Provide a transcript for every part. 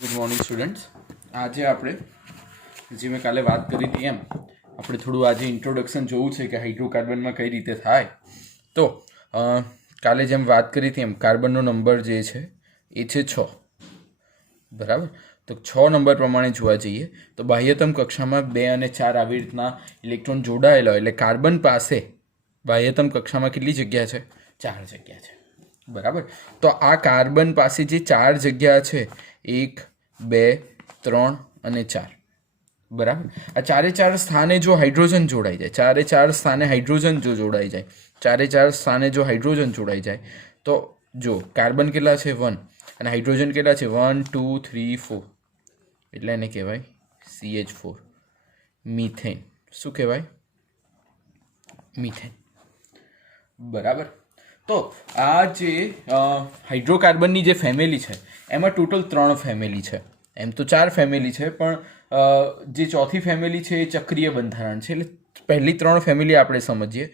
Good morning students. આજે આપણે જે મેં કાલે વાત કરી હતી એમ આપણે થોડું આજે ઇન્ટ્રોડક્શન જોવું છે કે હાઇડ્રોકાર્બનમાં કઈ રીતે થાય. તો કાલે જેમ વાત કરી હતી એમ કાર્બનનો નંબર જે છે એ છે 6. બરાબર. તો 6 નંબર પ્રમાણે જોવા જઈએ તો બાહ્યતમ કક્ષામાં 2 અને 4 આવી રીતના ઇલેક્ટ્રોન જોડાયેલા હોય એટલે કાર્બન પાસે બાહ્યતમ કક્ષામાં કેટલી જગ્યા છે? 4 જગ્યા છે. બરાબર. તો આ કાર્બન પાસે જે 4 જગ્યા છે 1, 2, 3 અને 4. બરાબર. આ 4 સ્થાને જો હાઇડ્રોજન જોડાઈ જાય, 4 સ્થાને હાઇડ્રોજન જો જોડાઈ જાય, 4 સ્થાને જો હાઇડ્રોજન જોડાઈ જાય તો જો કાર્બન કેટલા છે? 1 અને હાઇડ્રોજન કેટલા છે? 1, 2, 3, 4. એટલે એને કહેવાય CH4 મિથેન. શું કહેવાય? મિથેન. બરાબર. તો આ જે હાઇડ્રોકાર્બનની જે ફેમિલી છે એમાં ટોટલ 3 ફેમિલી છે. એમ તો 4 ફેમિલી છે પણ જે ચોથી ફેમિલી છે એ ચક્રીય બંધારણ છે. એટલે પહેલી 3 ફેમિલી આપણે સમજીએ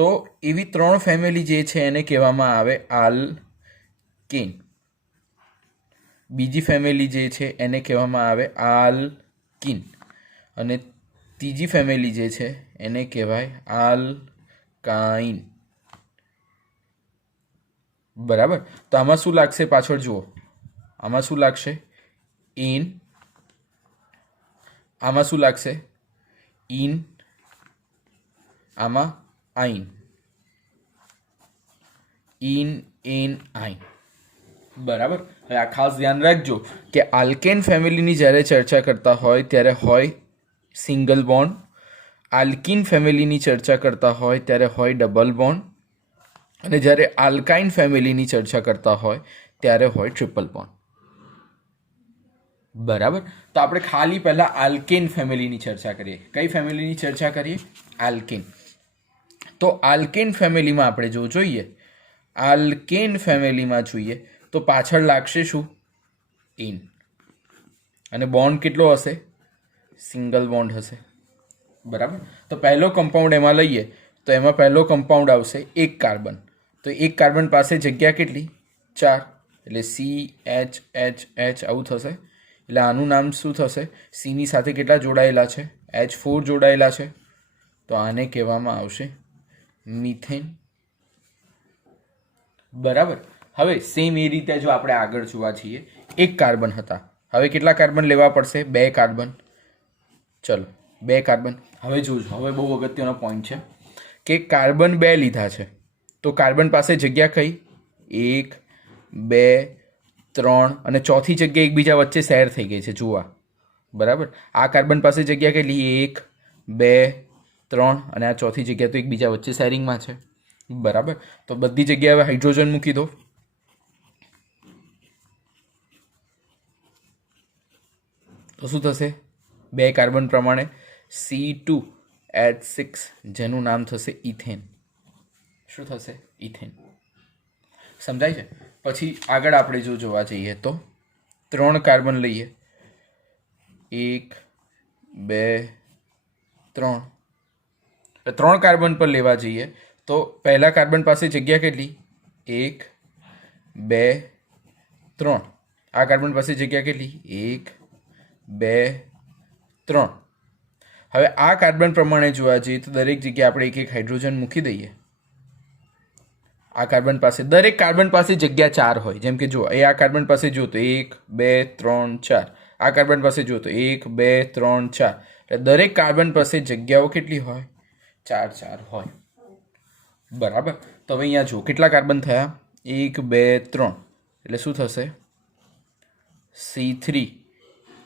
તો એવી 3 ફેમિલી જે છે એને કહેવામાં આવે આલ્કેન. બીજી ફેમિલી જે છે એને કહેવામાં આવે આલ્કીન અને ત્રીજી ફેમિલી જે છે એને કહેવાય આલ્કાઇન. બરાબર. તો આમાં શું લાગશે? પાછળ જુઓ. આમાં શું લાગશે? ઇન. આમાં શું લાગશે? ઇન. આમાં આઇન. In, in, આઇન. બરાબર. હવે આ ખાસ ધ્યાન રાખજો કે આલ્કેન ફેમિલીની જ્યારે ચર્ચા કરતા હોય ત્યારે હોય સિંગલ બોન્ડ, આલ્કીન ફેમિલીની ચર્ચા કરતા હોય ત્યારે હોય ડબલ બોન્ડ અને જ્યારે આલ્કાઇન ફેમિલીની ચર્ચા કરતા હોય ત્યારે હોય ટ્રિપલ બોન્ડ. બરાબર. તો આપણે ખાલી પહેલાં આલ્કેન ફેમિલીની ચર્ચા કરીએ. કઈ ફેમિલીની ચર્ચા કરીએ? આલ્કેન. તો આલ્કેન ફેમિલીમાં આપણે જો જોઈએ, આલ્કેન ફેમિલીમાં જોઈએ તો પાછળ લાગશે શું? ઇન. અને બોન્ડ કેટલો હશે? સિંગલ બોન્ડ હશે. બરાબર. તો પહેલો કમ્પાઉન્ડ એમાં લઈએ તો એમાં પહેલો કમ્પાઉન્ડ આવશે 1 કાર્બન. તો 1 કાર્બન પાસે જગ્યા કેટલી? 4. એટલે CH આવું થશે. એટલે આનું નામ શું થશે? Cની સાથે કેટલા જોડાયેલા છે? H4 જોડાયેલા છે. તો આને કહેવામાં આવશે મિથેન. બરાબર. હવે સેમ એ રીતે જો આપણે આગળ જોવા છીએ, 1 કાર્બન હતા. હવે કેટલા કાર્બન લેવા પડશે? 2 કાર્બન. ચલો 2 કાર્બન. હવે જોજો, હવે બહુ અગત્યનો પોઈન્ટ છે કે કાર્બન 2 લીધા છે તો કાર્બન પાસે જગ્યા કઈ? 1, 2, 3 અને ચોથી જગ્યા એકબીજા વચ્ચે શેર થઈ ગઈ છે. જુઓ. બરાબર. આ કાર્બન પાસે જગ્યા કેટલી? 1, 2, 3 અને આ ચોથી જગ્યા તો એકબીજા વચ્ચે શેરિંગમાં છે. બરાબર. તો બધી જગ્યાએ હવે હાઇડ્રોજન મૂકી દો. તો શું થશે? 2 કાર્બન પ્રમાણે C2H6 જેનું નામ થશે ઇથેન. શું થશે? ઇથેન. સમજાય છે? પછી આગળ આપણે જો જોવા જઈએ તો 3 કાર્બન લઈએ. 1, 2, 3. 3 કાર્બન પર લેવા જઈએ તો પહેલા કાર્બન પાસે જગ્યા કેટલી? 1, 2, 3. આ કાર્બન પાસે જગ્યા કેટલી? 1, 2, 3. હવે આ કાર્બન પ્રમાણે જોવા જઈએ તો દરેક જગ્યાએ આપણે એક હાઇડ્રોજન મૂકી દઈએ. આ કાર્બન પાસે, દરેક કાર્બન પાસે જગ્યા 4 હોય. જેમ કે જો એ આ કાર્બન પાસે જો તો 1, 2, 3, 4. આ કાર્બન પાસે જો તો 1, 2, 3, 4. એટલે દરેક કાર્બન પાસે જગ્યાઓ કેટલી હોય? 4 હોય. બરાબર. તો હવે અહીંયા જો કેટલા કાર્બન થયા? 1, 2, 3. એટલે શું થશે? C3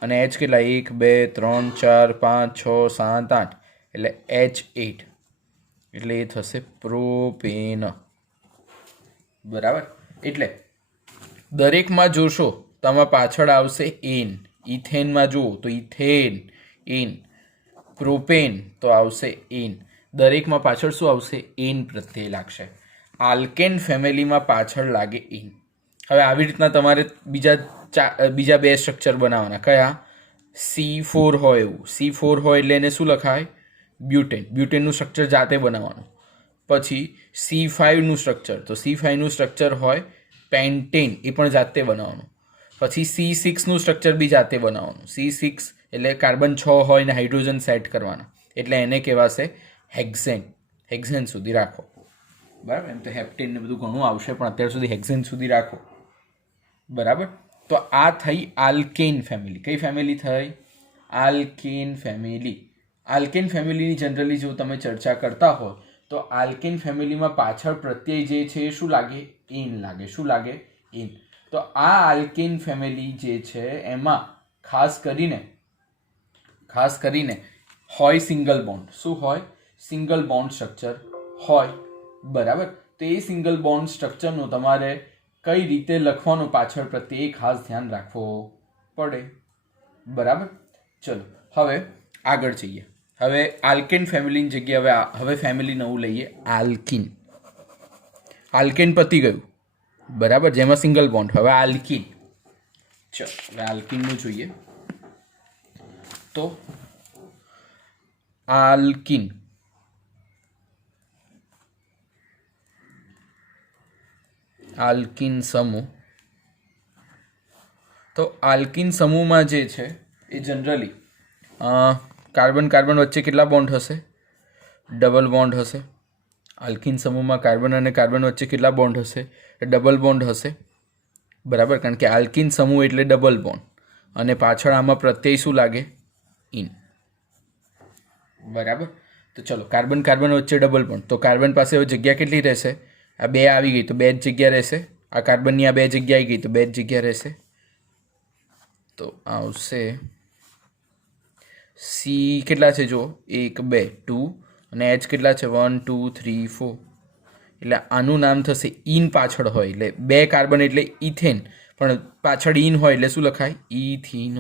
અને H કેટલા? 1, 2, 3, 4, 5, 6, 7, 8. એટલે H8. એટલે એ થશે પ્રોપેન. બરાબર. એટલે દરેકમાં જોશો તો આમાં પાછળ આવશે એન. ઇથેનમાં જુઓ તો ઇથેન, એન. પ્રોપેન તો આવશે એન. દરેકમાં પાછળ શું આવશે? એન પ્રત્યય લાગશે. આલ્કેન ફેમિલીમાં પાછળ લાગે એન. હવે આવી રીતના તમારે બીજા 2 સ્ટ્રક્ચર બનાવવાના. કયા? C4 હોય એવું. C4 હોય એટલે એને શું લખાય? બ્યુટેન. બ્યુટેનનું સ્ટ્રક્ચર જાતે બનાવવાનું. પછી C5નું સ્ટ્રક્ચર, તો C5નું સ્ટ્રક્ચર હોય પેન્ટેન, એ પણ જાતે બનાવવાનું. પછી C6નું સ્ટ્રક્ચર બી જાતે બનાવવાનું. C6 એટલે કાર્બન 6 હોય ને હાઇડ્રોજન સેટ કરવાના, એટલે એને કહેવાશે હેક્ઝેન. હેક્ઝેન સુધી રાખો, બરાબર. એમ તો હેપ્ટેન ને બધું ઘણું આવશે, પણ અત્યાર સુધી હેક્ઝેન સુધી રાખો, બરાબર. તો આ થઈ આલ્કેન ફેમિલી. કઈ ફેમિલી થઈ? Alkane family. આલ્કેન ફેમિલીની જનરલી જો તમે ચર્ચા કરતા હો તો આલ્કેન ફેમિલીમાં પાછળ પ્રત્યય જે છે એ શું લાગે? ઇન લાગે. શું લાગે? ઇન. તો આ આલ્કેન ફેમિલી જે છે એમાં ખાસ કરીને હોય સિંગલ બોન્ડ. શું હોય? સિંગલ બોન્ડ સ્ટ્રક્ચર હોય, બરાબર. તો એ સિંગલ બોન્ડ સ્ટ્રક્ચરનું તમારે કઈ રીતે લખવાનું પાછળ પ્રત્યે ખાસ ધ્યાન રાખવું પડે, બરાબર. ચલો હવે આગળ જઈએ. હવે આલ્કેન ફેમિલીની જગ્યાએ હવે ફેમિલી નવું લઈએ, આલ્કીન. આલ્કેન પતી ગયું, બરાબર, જેમાં સિંગલ બોન્ડ. હવે આલ્કીન. ચલો હવે આલ્કીનનું જોઈએ. તો આલ્કીન સમૂહ. તો આલ્કીન સમૂહમાં જે છે એ જનરલી કાર્બન વચ્ચે કેટલા બોન્ડ હશે? ડબલ બોન્ડ હશે. આલ્કીન સમૂહમાં કાર્બન અને કાર્બન વચ્ચે કેટલા બોન્ડ હશે? ડબલ બોન્ડ હશે, બરાબર. કારણ કે આલ્કીન સમૂહ એટલે ડબલ બોન્ડ, અને પાછળ આમાં પ્રત્યય શું લાગે? ઇન, બરાબર. તો ચલો કાર્બન વચ્ચે ડબલ બોન્ડ. તો કાર્બન પાસે હવે જગ્યા કેટલી રહેશે? આ બે આવી ગઈ તો બે જ જગ્યા રહેશે. આ કાર્બનની આ બે જગ્યા આવી ગઈ તો બે જ જગ્યા રહેશે. તો આવશે સી કેટલા છે જો? 1 2 2, અને એચ કેટલા છે? 1 2 3 4. એટલે આનું નામ થશે ઇન. પાછળ હોય એટલે બે કાર્બન એટલે ઇથેન, પણ પાછળ ઇન હોય એટલે શું લખાય? ઇથીન.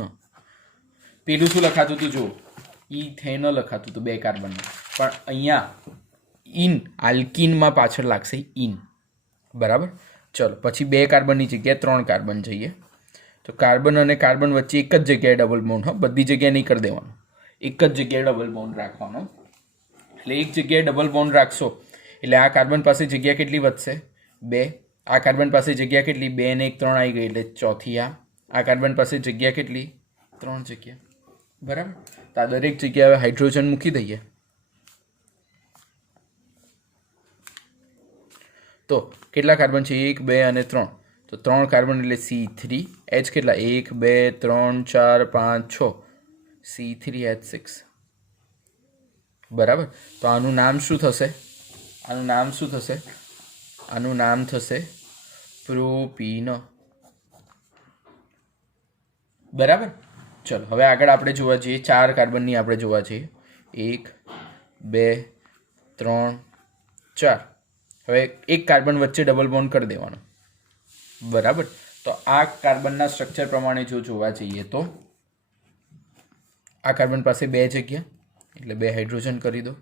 પેલું શું લખાતું હતું જો? ઇથેન લખાતું હતું બે કાર્બન, પણ અહીંયા ઇન આલ્કીનમાં પાછળ લાગશે ઇન, બરાબર. ચલો પછી બે કાર્બનની જગ્યાએ 3 કાર્બન જઈએ. તો કાર્બન અને કાર્બન વચ્ચે એક જ જગ્યાએ ડબલ બોન્ડ. બધી જગ્યાએ નહીં કરી દેવાનું, એક જ જગ્યાએ ડબલ બોન્ડ રાખવાનો. એટલે એક જગ્યાએ ડબલ બોન્ડ રાખશો એટલે આ કાર્બન પાસે જગ્યા કેટલી વધશે? 2. આ કાર્બન પાસે જગ્યા કેટલી? 2 ને 1 3 આવી ગઈ એટલે ચોથી. આ કાર્બન પાસે જગ્યા કેટલી? 3 જગ્યા, બરાબર. તો આ દરેક જગ્યાએ હવે હાઇડ્રોજન મૂકી દઈએ. તો કેટલા કાર્બન છે? 1 2 અને 3. તો 3 કાર્બન એટલે C3. એચ કેટલા? 1 2 3 4 5 6. C3H6, બરાબર. તો આનું નામ શું થશે? આનું નામ થશે પ્રોપીન, બરાબર. ચલો હવે આગળ આપણે જોવા જઈએ. 4 કાર્બનની આપણે જોવા જઈએ. 1 2 3 4. હવે એક કાર્બન વચ્ચે ડબલ બોન્ડ કરી દેવાનો, બરાબર. તો આ કાર્બનના સ્ટ્રક્ચર પ્રમાણે જો જોવા જઈએ તો આ કાર્બન પાસે 2 જગ્યા એટલે 2 હાઇડ્રોજન કરી દો.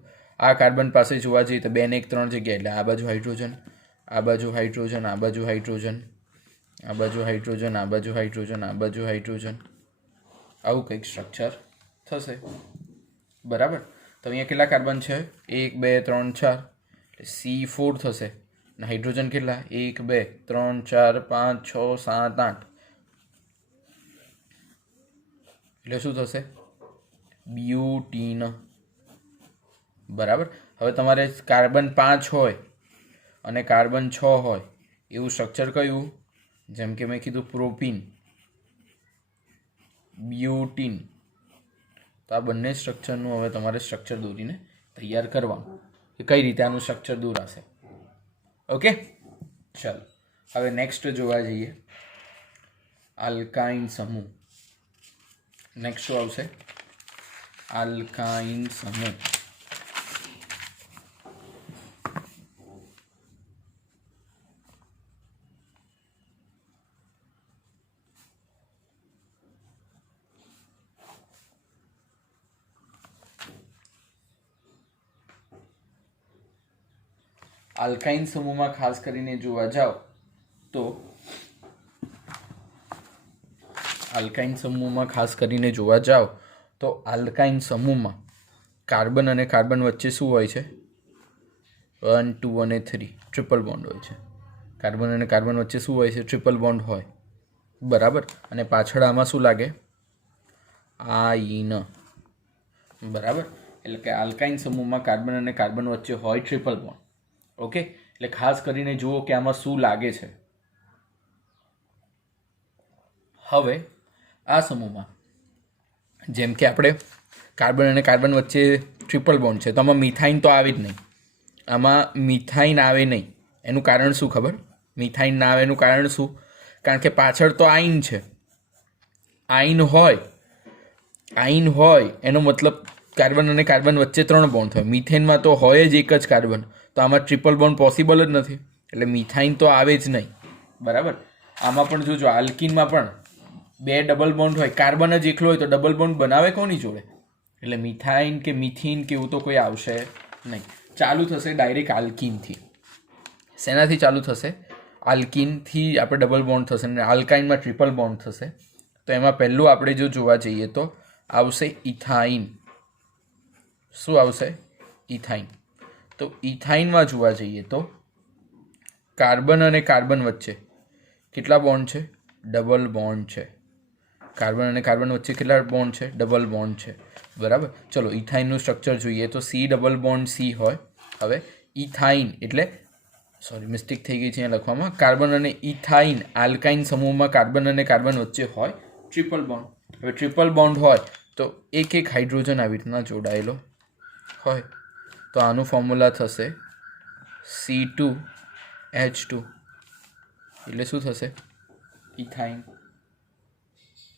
આ કાર્બન પાસે જોવા જઈએ તો 2 ને 1 3 જગ્યા એટલે આ બાજુ હાઇડ્રોજન, આ બાજુ હાઇડ્રોજન, આ બાજુ હાઇડ્રોજન, આ બાજુ હાઇડ્રોજન, આ બાજુ હાઇડ્રોજન, આ બાજુ હાઇડ્રોજન. આવું કંઈક સ્ટ્રક્ચર થશે, બરાબર. તો અહીંયા કેટલા કાર્બન છે? 1 2 3 4 એટલે C4 થશે. અને હાઇડ્રોજન કેટલા? 1 2 3 4 5 6 7 8 એટલે શું થશે? બ્યુટીન, બરાબર. હવે તમારે કાર્બન 5 હોય અને કાર્બન 6 હોય એવું સ્ટ્રક્ચર કયું? જેમ કે મેં કીધું પ્રોપીન, બ્યુટીન. તો આ બંને સ્ટ્રક્ચરનું હવે તમારે સ્ટ્રક્ચર દોરીને તૈયાર કરવાનું કે કઈ રીતે આનું સ્ટ્રક્ચર દોરાશે. ઓકે, ચાલો હવે નેક્સ્ટ જોવા જઈએ. આલ્કાઇન સમૂહ. નેક્સ્ટ શું આવશે? આલ્કાઇન સમૂહ. આલ્કાઇન સમૂહમાં ખાસ કરીને જોવા જાઓ તો આલ્કાઇન સમૂહમાં કાર્બન અને કાર્બન વચ્ચે શું હોય છે? 1 2 અને 3 ટ્રિપલ બોન્ડ હોય છે. કાર્બન અને કાર્બન વચ્ચે શું હોય છે? ટ્રિપલ બોન્ડ હોય, બરાબર. અને પાછળ આમાં શું લાગે? આઈન. બરાબર. એટલે કે આલ્કાઇન સમૂહમાં કાર્બન અને કાર્બન વચ્ચે હોય ટ્રિપલ બોન્ડ. ઓકે, એટલે ખાસ કરીને જુઓ કે આમાં શું લાગે છે. હવે આ સમૂહમાં જેમ કે આપણે કાર્બન અને કાર્બન વચ્ચે ટ્રિપલ બોન્ડ છે, તો આમાં મિથાઇન તો આવે જ નહીં. આમાં મિથાઇન આવે નહીં. એનું કારણ શું ખબર? મિથાઇન ના આવે એનું કારણ શું? કારણ કે પાછળ તો આઈન છે. આઈન હોય એનો મતલબ કાર્બન અને કાર્બન વચ્ચે 3 બોન્ડ થાય. મિથેનમાં તો હોય જ એક જ કાર્બન, તો આમાં ટ્રિપલ બોન્ડ પોસિબલ જ નથી. એટલે મિથાઇન તો આવે જ નહીં. બરાબર. આમાં પણ જોજો, આલ્કિનમાં પણ 2 ડબલ બોન્ડ હોય, કાર્બન જ એકલો હોય તો ડબલ બોન્ડ બનાવે કોની જોડે? એટલે મિથાઇન કે મિથિન કે એવું તો કોઈ આવશે નહીં. ચાલુ થશે ડાયરેક્ટ આલ્કિનથી. શેનાથી ચાલુ થશે? આલ્કિનથી આપણે ડબલ બોન્ડ થશે અને આલ્કાઇનમાં ટ્રિપલ બોન્ડ થશે. તો એમાં પહેલું આપણે જો જોવા જઈએ તો આવશે ઇથાઇન. શું આવશે? ઇથાઇન. તો ઇથાઇનમાં જોવા જઈએ તો કાર્બન અને કાર્બન વચ્ચે કેટલા બોન્ડ છે? ડબલ બોન્ડ છે. કાર્બન અને કાર્બન વચ્ચે કેટલા બોન્ડ છે? ડબલ બોન્ડ છે. બરાબર. ચલો ઇથાઇનનું સ્ટ્રક્ચર જોઈએ તો સી ડબલ બોન્ડ સી હોય. હવે ઇથાઇન એટલે મિસ્ટેક થઈ ગઈ છે અહીંયા લખવામાં. કાર્બન અને ઇથાઇન આલ્કાઇન સમૂહમાં કાર્બન અને કાર્બન વચ્ચે હોય ટ્રિપલ બોન્ડ. હવે ટ્રિપલ બોન્ડ હોય તો એક હાઇડ્રોજન આવી રીતના જોડાયેલો હોય, તો આનું ફોર્મ્યુલા થશે C2H2. એટલે શું થશે? ઇથાઇન.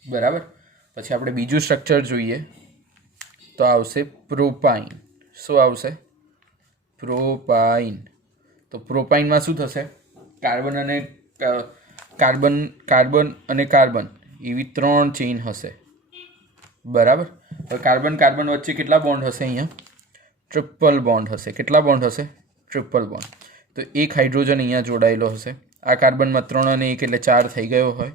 બરાબર. પછી આપણે બીજું સ્ટ્રક્ચર જોઈએ તો આવશે પ્રોપાઇન. શું આવશે? પ્રોપાઇન. તો પ્રોપાઇનમાં શું થશે? કાર્બન અને કાર્બન એવી 3 ચેઇન હશે. બરાબર. હવે કાર્બન કાર્બન વચ્ચે કેટલા બોન્ડ હશે? અહીંયા ટ્રિપલ બોન્ડ હશે. કેટલા બોન્ડ હશે? Triple bond. તો એક હાઇડ્રોજન અહીંયા જોડાયેલો હશે. આ કાર્બનમાં 3 અને 1 એટલે 4 થઈ ગયો હોય,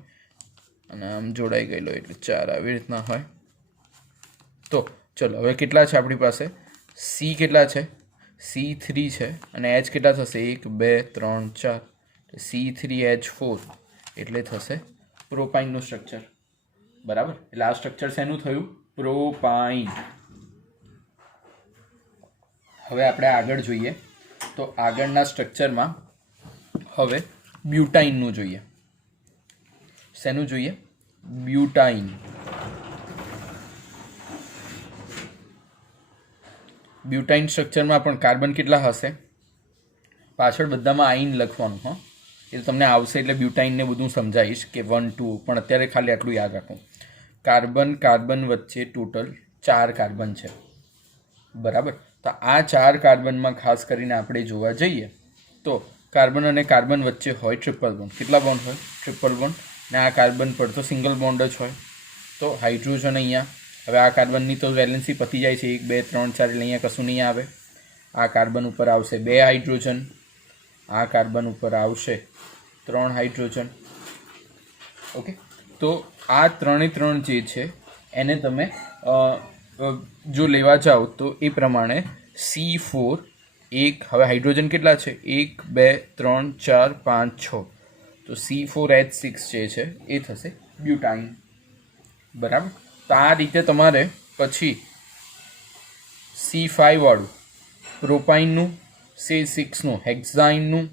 અને આમ જોડાઈ ગયેલો એટલે 4 આવી રીતના હોય. તો ચલો હવે કેટલા છે આપણી પાસે? સી કેટલા છે? C3 છે. અને H કેટલા થશે? 1 2 3 4. C3H4 એટલે થશે પ્રોપાઇનનું સ્ટ્રક્ચર. બરાબર. એટલે આ સ્ટ્રક્ચર શેનું થયું? પ્રોપાઇન. હવે આપણે આગળ જોઈએ તો આગળના સ્ટ્રક્ચરમાં હવે બ્યુટાઇનનું જોઈએ. શેનું જોઈએ? બ્યુટાઇન. બ્યુટાઇન સ્ટ્રક્ચરમાં પણ કાર્બન કેટલા હશે? પાછળ બધામાં આઈન લખવાનું. હા, એ તમને આવશે એટલે બ્યુટાઇનને બધું સમજાવીશ કે 1 2, પણ અત્યારે ખાલી આટલું યાદ રાખો. કાર્બન વચ્ચે ટોટલ 4 કાર્બન છે. બરાબર. તો આ 4 કાર્બનમાં ખાસ કરીને આપણે જોવા જઈએ તો કાર્બન અને કાર્બન વચ્ચે હોય ટ્રિપલ બોન્ડ. કેટલા બોન્ડ હોય? Triple bond. ને આ કાર્બન પર તો સિંગલ બોન્ડ જ હોય. તો હાઇડ્રોજન અહીંયા, હવે આ કાર્બનની તો વેલેન્સી પતી જાય છે 1 2 3 4, એટલે અહીંયા કશું નહીં આવે. આ કાર્બન ઉપર આવશે 2 હાઇડ્રોજન. આ કાર્બન ઉપર આવશે 3 હાઇડ્રોજન. ઓકે. તો આ 3 જે છે એને તમે જો લેવા જાઓ તો એ પ્રમાણે C4 1, હવે હાઇડ્રોજન કેટલા છે? 1 2 3 4 5 6. તો C4H6 જે છે એ થશે બ્યુટાઇન. બરાબર. તો આ રીતે તમારે પછી C5 વાળું પ્રોપાઇનનું, C6નું હેક્ઝાઇનનું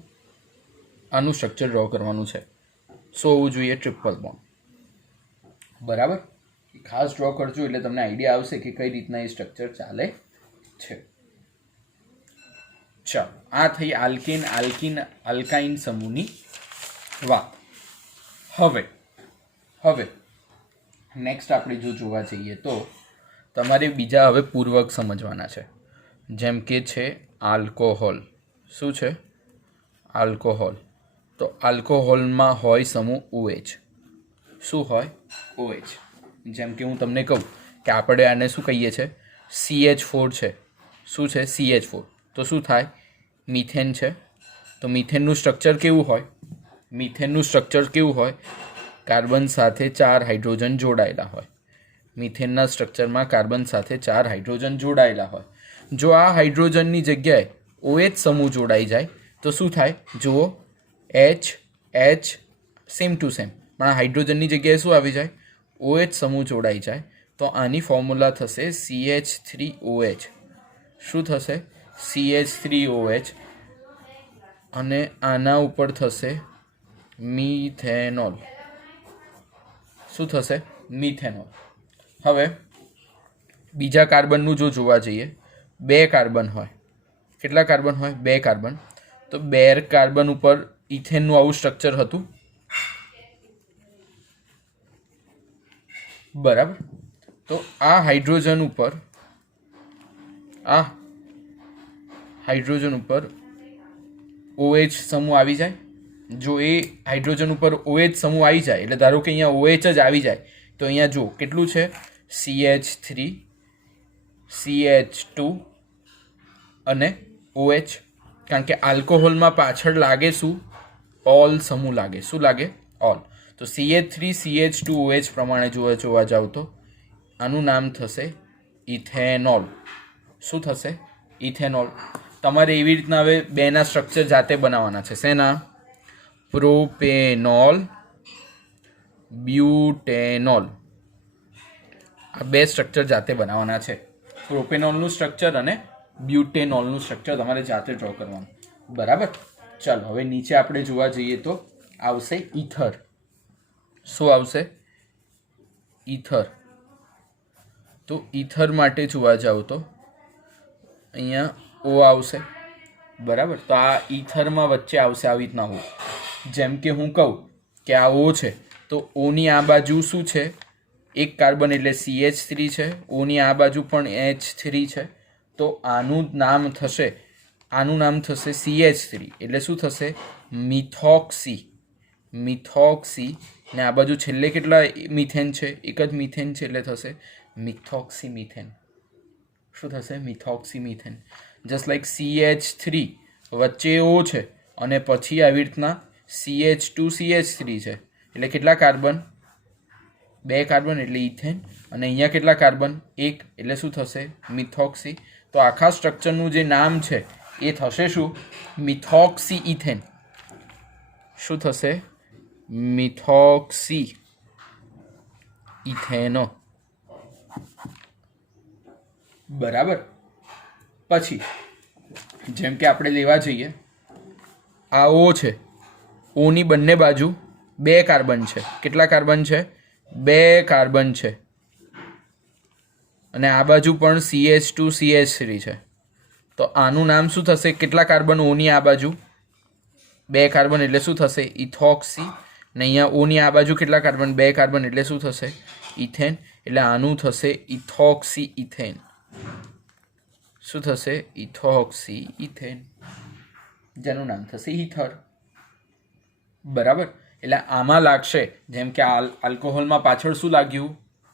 આનું સ્ટ્રક્ચર ડ્રો કરવાનું છે. શું હોવું જોઈએ? Triple bond. બરાબર. ખાસ ડ્રો કરજો એટલે તમને આઈડિયા આવશે કે કઈ રીતના એ સ્ટ્રક્ચર ચાલે છે. ચાલો, આ થઈ આલ્કાઇન સમૂહની વાત. હવે નેક્સ્ટ આપણે જો જોવા જઈએ તો તમારે બીજા હવે પૂર્વક સમજવાના છે. જેમ કે છે આલ્કોહોલ. શું છે? આલ્કોહોલ. તો આલ્કોહોલમાં હોય સમૂહ OH. શું હોય? OH. જેમ કે હું તમને કહું કે આપણે આને શું કહીએ છીએ? CH4 છે. શું છે? CH4. તો શું થાય? મિથેન છે. તો મિથેનનું સ્ટ્રક્ચર કેવું હોય? કાર્બન સાથે 4 હાઇડ્રોજન જોડાયેલા હોય. મિથેનના સ્ટ્રક્ચરમાં કાર્બન સાથે 4 હાઇડ્રોજન જોડાયેલા હોય. જો આ હાઇડ્રોજનની જગ્યાએ OH સમૂહ જોડાઈ જાય તો શું થાય? જુઓ, H સેમ ટુ સેમ પણ હાઇડ્રોજનની જગ્યાએ શું આવી જાય? OH સમૂહ જોડાઈ જાય તો આની ફોર્મ્યુલા થશે CH3OH. શું થશે? CH3OH. અને આના ઉપર થશે મિથેનોલ. શું થશે? મિથેનોલ. હવે બીજા કાર્બનનું જો જોવા જઈએ, 2 કાર્બન હોય. કેટલા કાર્બન હોય? 2 કાર્બન. તો 2 કાર્બન ઉપર ઇથેનનું આવું સ્ટ્રક્ચર હતું, બરાબર. તો આ હાઇડ્રોજન ઉપર OH સમૂહ આવી જાય. જો એ હાઇડ્રોજન ઉપર OH સમૂહ આવી જાય એટલે ધારો કે અહીંયા OH જ આવી જાય તો અહીંયા જો કેટલું છે? CH3, CH2 અને OH. કારણ કે આલ્કોહોલમાં પાછળ લાગે શું? ઓલ સમૂહ લાગે. શું લાગે? ઓલ. તો CH3 CH2 OH પ્રમાણે જોવા જાવ તો આનું નામ થશે ઇથેનોલ. શું થશે? ઇથેનોલ. તમારે એવી રીતના હવે 2ના સ્ટ્રક્ચર જાતે બનાવવાના છે. શેના? Propanol, butanol. આ 2 સ્ટ્રક્ચર જાતે બનાવવાના છે. પ્રોપેનોલનું સ્ટ્રક્ચર અને બ્યુટેનોલનું સ્ટ્રક્ચર તમારે જાતે ડ્રો કરવાનું, બરાબર. ચાલો હવે નીચે આપણે જોવા જઈએ તો આવશે ઈથર. શું આવશે? ઈથર. તો ઈથર માટે જોવા જાવ તો અહીંયા O આવશે, બરાબર. તો આ ઈથરમાં વચ્ચે આવશે આવી રીતના O. જેમ કે હું કહું કે આ O છે તો ઓની આ બાજુ શું છે? 1 કાર્બન એટલે CH3 છે. ઓની આ બાજુ પણ H3 છે. તો આનું નામ થશે CH3 એટલે શું થશે? મિથોક્સી. મિથોક્સી. ને આ બાજુ છેલ્લે કેટલા મિથેન છે? 1 જ મિથેન છે એટલે થશે મિથોક્સી મિથેન. શું થશે? Methoxy methane. Just like CH3 વચ્ચે O છે અને પછી આવી રીતના CH2 CH3 છે એટલે કેટલા કાર્બન? 2 કાર્બન એટલે ઇથેન. અને અહીંયા કેટલા કાર્બન? 1 એટલે શું થશે? મિથોક્સી. તો આખા સ્ટ્રક્ચરનું જે નામ છે એ થશે શું? Methoxy ethane. શું થશે? મિથોક્સી ઇથેનો, બરાબર. પછી જેમ કે આપણે લેવા જઈએ, આ O છે. ઓની બંને બાજુ 2 કાર્બન છે. કેટલા કાર્બન છે? 2 કાર્બન છે. અને આ બાજુ પણ CH2 CH3 છે. તો આનું નામ શું થશે? કેટલા કાર્બન ઓની આ બાજુ? 2 કાર્બન એટલે શું થશે? ઇથોક્સી. ને અહીંયા ઓની આ બાજુ કેટલા કાર્બન? 2 કાર્બન એટલે શું થશે? ઇથેન. એટલે આનું થશે ઇથોક્સી ઇથેન. શું થશે? ઇથોક્સી ઇથેન, જેનું નામ થશે ઈથર, બરાબર. એટલે આમાં લાગશે જેમ કે આલ્કોહોલમાં પાછળ શું લાગ્યું?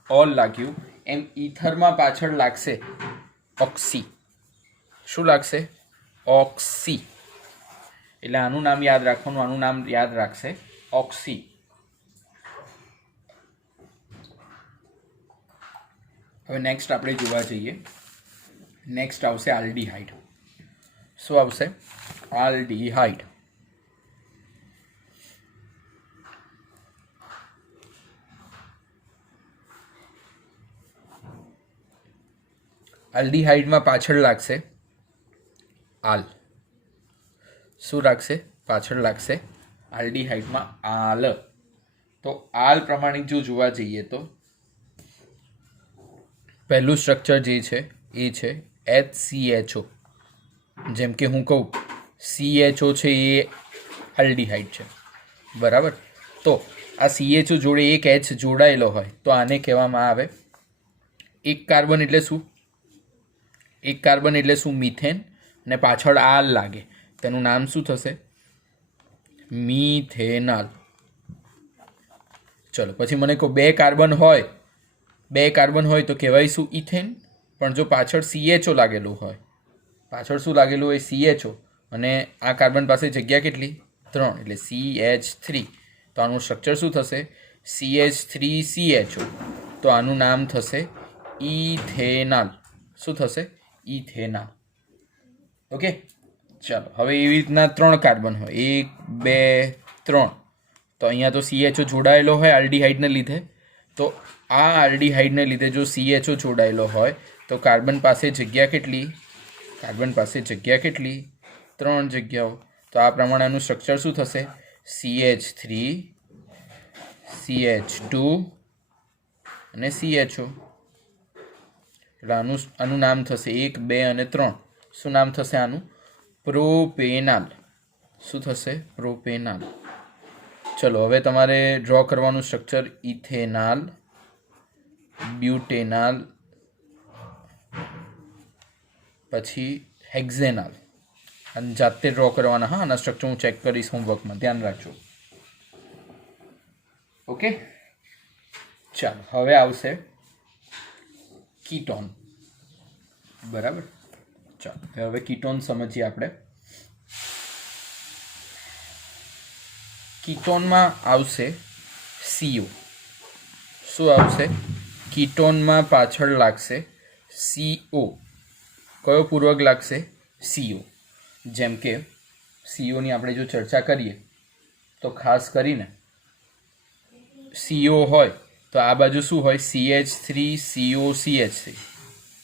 ઓલ લાગ્યું. એમ ઈથરમાં પાછળ લાગશે ઓક્સી. શું લાગશે? ઓક્સી. એટલે આનું નામ યાદ રાખવાનું. આનું નામ યાદ રાખશે ઓક્સી. હવે નેક્સ્ટ આપણે જોવા જઈએ. નેક્સ્ટ આવશે આલ્ડીહાઇડ. શું આવશે? આલ્ડીહાઇડ. આલ્ડીહાઇડમાં પાછળ લાગશે આલ. શું લાગશે? પાછળ લાગશે આલ્ડીહાઇડમાં આલ. તો આલ પ્રમાણે જો જોવા જઈએ તો પહેલું સ્ટ્રક્ચર જે છે એ છે HCHO. જેમ કે હું કહું CHO છે એ આલ્ડીહાઇડ છે, બરાબર. તો આ CHO જોડે એક H જોડાયેલો હોય તો આને કહેવામાં આવે 1 કાર્બન એટલે શું? 1 કાર્બન એટલે શું? મિથેન. ને પાછળ આલ લાગે તેનું નામ શું થશે? મિથેનાલ. ચલો પછી મને કહો 2 કાર્બન હોય, 2 કાર્બન હોય તો કહેવાય શું? ઇથેન. પણ જો પાછળ CHO લાગેલું હોય, પાછળ શું લાગેલું હોય? CHO. અને આ કાર્બન પાસે જગ્યા કેટલી? 3 એટલે CH3. તો આનું સ્ટ્રક્ચર શું થશે? CH3CHO. તો આનું નામ થશે ઇથેનાલ. શું થશે? ઇથેનાલ. ઓકે. ચાલો હવે એવી રીતના 3 કાર્બન હોય, 1 2 3. તો અહીંયા તો CHO જોડાયેલો હોય આલ્ડીહાઇડને લીધે, તો આ આલ્ડીહાઇડને લીધે જો CHO જોડાયેલો હોય તો કાર્બન પાસે જગ્યા કેટલી? 3 જગ્યાઓ. તો આ પ્રમાણે આનું સ્ટ્રક્ચર શું થશે? CH3 CH2 અને CHO. એટલે આનું નામ થશે 1, 2 અને 3. શું નામ થશે આનું? પ્રોપેનાલ. શું થશે? પ્રોપેનાલ. ચલો હવે તમારે ડ્રો કરવાનું સ્ટ્રક્ચર ઇથેનાલ, બ્યુટેનાલ, પછી હેક્ઝેનાલ. અને જાતે ડ્રો કરવાના. હા, આના સ્ટ્રક્ચર હું ચેક કરીશ હોમવર્કમાં, ધ્યાન રાખજો. ઓકે, ચાલો હવે આવશે કીટોન. બરાબર, ચાલો હવે કીટોન સમજીએ આપણે. કીટોનમાં આવશે CO. શું આવશે? કીટોનમાં પાછળ લાગશે CO. કયો પૂર્વક લાગશે? CO. જેમ કે COની આપણે જો ચર્ચા કરીએ તો ખાસ કરીને CO હોય તો આ બાજુ શું હોય? CH3 CO CH3.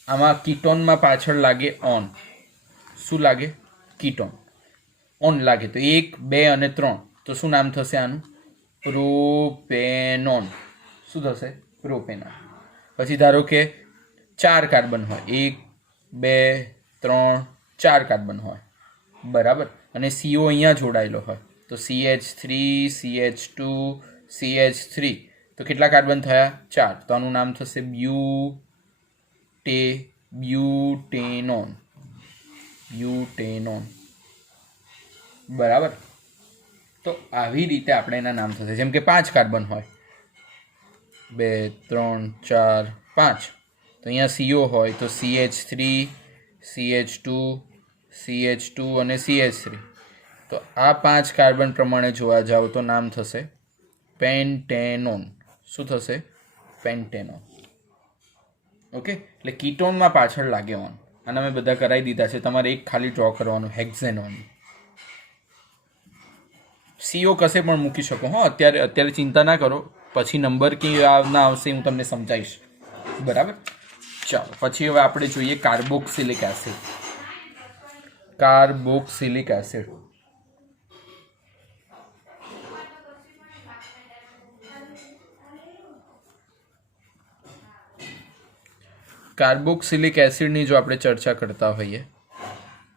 આમાં કીટોનમાં પાછળ લાગે ઓન. શું લાગે? કીટોન. ઓન લાગે તો 1, 2 અને 3. તો શું નામ થશે આનું? પ્રોપેનોન. શું થશે? પ્રોપેનોન. પછી ધારો કે 4 કાર્બન હોય, 1, 2, 3, 4 કાર્બન હોય. બરાબર, અને CO અહીંયા જોડાયેલો હોય તો CH3 CH2 CH3. તો કેટલા કાર્બન થયા? 4. તો આનું નામ થશે બ્યુટેનોન. બરાબર, તો આવી રીતે આપણે એના નામ થશે. જેમ કે 5 કાર્બન હોય, 2, 3, 4, 5. તો અહીંયા CO હોય તો CH3 CH2 CH2 અને CH3. તો આ 5 કાર્બન પ્રમાણે જોવા જાવ તો નામ થશે પેન્ટેનોન. શું થશે? પેન્ટેનોન. ઓકે, એટલે કીટોનમાં પાછળ લાગે ઓન. આના મેં બધા કરાવી દીધા છે, તમારે એક ખાલી ડ્રો કરવાનું, હેક્ઝેનોન. CO કશે પણ મૂકી શકો. હા, અત્યારે ચિંતા ના કરો, પછી નંબર કે ના આવશે હું તમને સમજાવીશ. બરાબર, ચાલો પછી હવે આપણે જોઈએ carboxylic acid. Carboxylic acid. Carboxylic એસિડની જો આપણે ચર્ચા કરતા હોઈએ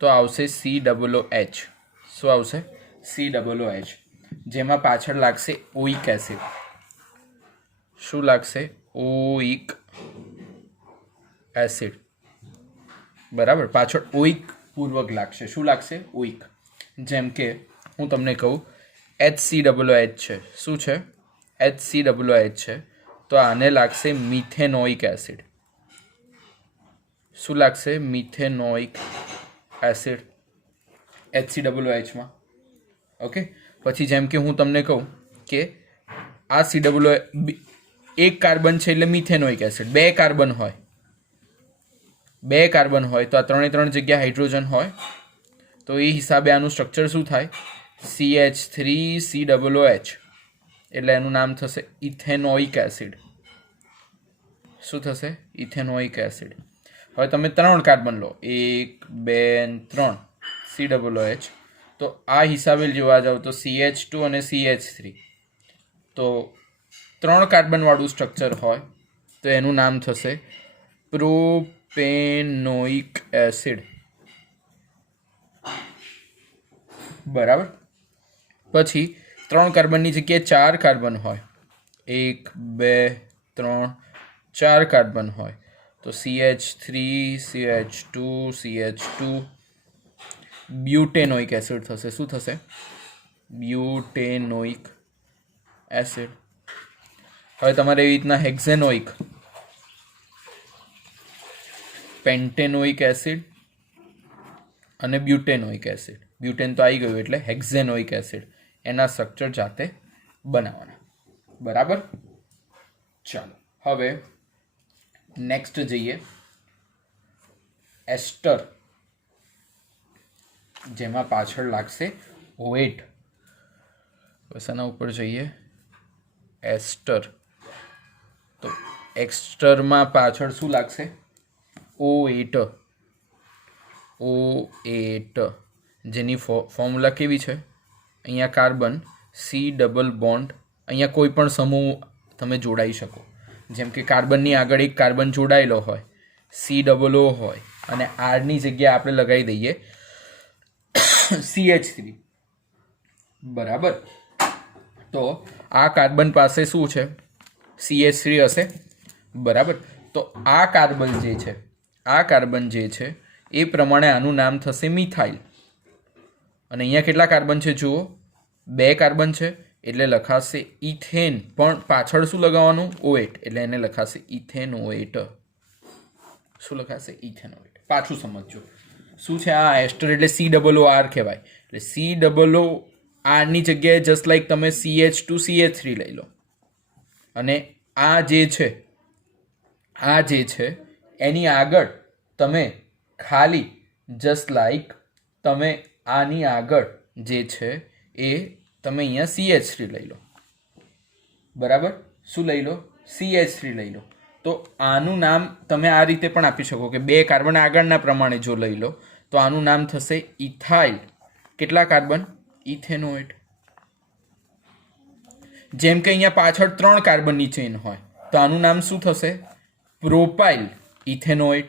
તો આવશે COOH. શું આવશે? COOH. જેમાં પાછળ લાગશે ઓઇક એસિડ. શું લાગશે? ઓઇક એસિડ. બરાબર, પાછળ ઓઇક પૂર્વક લાગશે. શું લાગશે? ઓઇક. જેમ કે હું તમને કહું HCOOH છે. શું છે? HCOOH છે. તો આને લાગશે મિથેનોઇક એસિડ. શું લાગશે? Methanoic acid HCOOHમાં. ઓકે, પછી જેમ કે હું તમને કહું કે આ COOH એક કાર્બન છે એટલે મિથેનોઇક એસિડ. 2 કાર્બન હોય, 2 કાર્બન હોય તો આ 3 જગ્યા હાઇડ્રોજન હોય. તો એ હિસાબે આનું સ્ટ્રક્ચર શું થાય? CH3COOH. એટલે એનું નામ થશે ઇથેનોઇક એસિડ. શું થશે? Ethanoic acid. હવે તમે 3 કાર્બન લો, 1, 2, 3 COOH. તો આ હિસાબે જોવા જાવ તો CH2 અને CH3. તો 3 કાર્બનવાળું સ્ટ્રક્ચર હોય તો એનું નામ થશે પ્રોપેનોઇક એસિડ. બરાબર, પછી 3 કાર્બનની જગ્યાએ 4 કાર્બન હોય, 1, 2, 3, 4 કાર્બન હોય તો CH3 CH2 CH2 બ્યુટેનોઇક એસિડ થશે. શું થશે? બ્યુટેનોઇક એસિડ. હવે તમારે એવી રીતના હેક્ઝેનોઇક, પેન્ટેનોઇક એસિડ અને બ્યુટેનોઇક એસિડ. બ્યુટેન તો આવી ગયું એટલે હેક્ઝેનોઇક એસિડ. એના સ્ટ્રક્ચર જાતે બનાવવાના. બરાબર, ચાલો હવે નેક્સ્ટ જઈએ એસ્ટર. જેમાં પાછળ લાગશે OH. બસ આના ઉપર જઈએ એસ્ટર. તો એસ્ટરમાં પાછળ શું લાગશે? O8. O8 જેની ફોર્મ્યુલા કેવી છે? અહીંયા કાર્બન C ડબલ બોન્ડ, અહીંયા કોઈ પણ સમૂહ તમે જોડાઈ શકો. જેમ કે કાર્બનની આગળ એક કાર્બન જોડાયેલો હોય, COO હોય, અને આરની જગ્યાએ આપણે લગાવી દઈએ CH3. બરાબર. તો આ કાર્બન પાસે શું છે? CH3 હશે. બરાબર. તો આ કાર્બન જે છે એ પ્રમાણે આનું નામ થશે મિથાઇલ. અને અહીંયા કેટલા કાર્બન છે જુઓ? 2 કાર્બન છે એટલે લખાશે ઇથેન. પણ પાછળ શું લગાવવાનું? O8 એટલે એને લખાશે ઇથેનોએટ. શું લખાશે? ઇથેનોએટ. પાછું સમજજો શું છે આ એસ્ટર એટલે COOR કહેવાય. એટલે COOR ની જગ્યાએ જસ્ટ લાઈક તમે CH2 CH3 લઈ લો. અને આ જે છે એની આગળ તમે ખાલી જસ્ટ લાઈક તમે આની આગળ જે છે એ તમે અહીંયા CH3 લઈ લો. બરાબર. શું લઈ લો? CH3 લઈ લો. તો આનું નામ તમે આ રીતે પણ આપી શકો કે 2 કાર્બન આગળના પ્રમાણે જો લઈ લો તો આનું નામ થશે ઇથાઇલ. કેટલા કાર્બન? ઇથેનોએટ. જેમ કે અહીંયા પાછળ 3 કાર્બનની ચેન હોય તો આનું નામ શું થશે? Propyl ethanoate.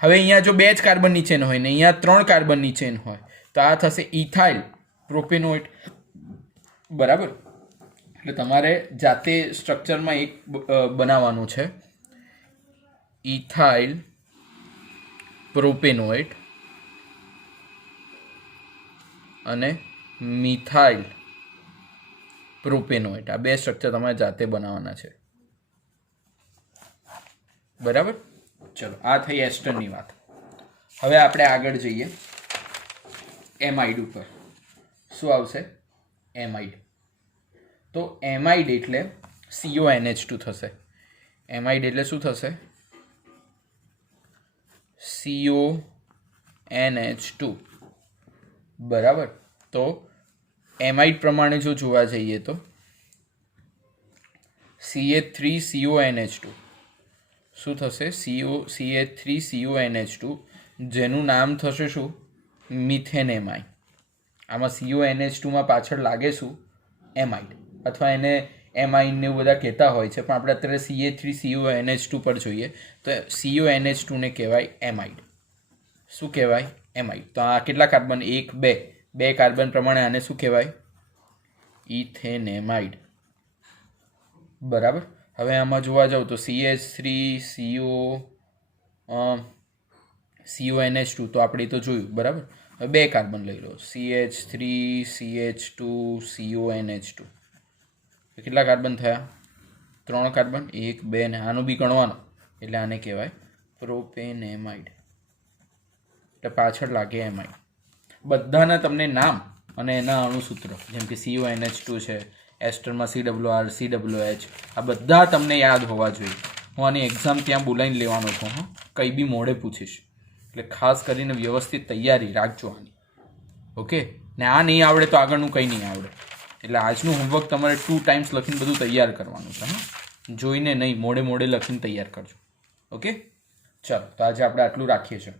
હવે અહીંયા જો 2 જ કાર્બનની ચેન હોય ને અહીંયા 3 કાર્બનની ચેન હોય તો આ થશે ઇથાઇલ પ્રોપેનોએટ. બરાબર. એટલે તમારે જાતે સ્ટ્રક્ચરમાં એક બનાવવાનું છે, ઇથાઇલ પ્રોપેનોએટ અને મિથાઇલ પ્રોપેનોએટ. આ 2 સ્ટ્રક્ચર તમારે જાતે બનાવવાના છે. બરાબર. ચલો, આ થઈ એસ્ટરની વાત. હવે આપણે આગળ જઈએ એમાઇડ ઉપર. શું આવશે? એમાઇડ. તો એમાઇડ એટલે CONH2 થશે. એમાઇડ એટલે શું થશે? CONH2. બરાબર. તો એમાઇડ પ્રમાણે જો જોવા જઈએ તો CH3CONH2 શું થશે? CH3CONH2 જેનું નામ થશે શું? મિથેનેમાઇડ. આમાં CONH2માં પાછળ લાગે શું? એમાઇડ. અથવા એને એમાઇન ને બધા કહેતા હોય છે, પણ આપણે અત્યારે CH3CONH2 પર જોઈએ તો CONH2 ને કહેવાય એમાઇડ. શું કહેવાય? એમાઇડ. તો આ કેટલા કાર્બન? 1 2 કાર્બન પ્રમાણે આને શું કહેવાય? ઇથેનેમાઇડ. બરાબર. હવે આમાં જોવા જાવ તો CH3CONH2 તો આપણે તો જોયું. બરાબર. હવે 2 કાર્બન લઈ લો, CH3CH2CONH2. કેટલા કાર્બન થયા? 3 કાર્બન. 1 2 ને આનું બી ગણવાનો એટલે આને કહેવાય પ્રોપેનેમાઇડ. એટલે પાછળ લાગે એમાઇડ. બધાના તમને નામ અને એના અણુસૂત્રો જેમ કે CONH2 છે, એસ્ટરમાં COOR COOH, આ બધા તમને યાદ હોવા જોઈએ. હું આની એક્ઝામ ત્યાં બોલાવીને લેવાનો છું. કંઈ બી મોડે પૂછીશ એટલે ખાસ કરીને વ્યવસ્થિત તૈયારી રાખજો આની. ઓકે. ને આ નહીં આવડે તો આગળનું કંઈ નહીં આવડે. એટલે આજનું હોમવર્ક તમારે 2 ટાઈમ્સ લખીને બધું તૈયાર કરવાનું છે. જોઈને નહીં, મોડે લખીને તૈયાર કરજો. ઓકે. ચાલો, તો આજે આપણે આટલું રાખીએ છીએ.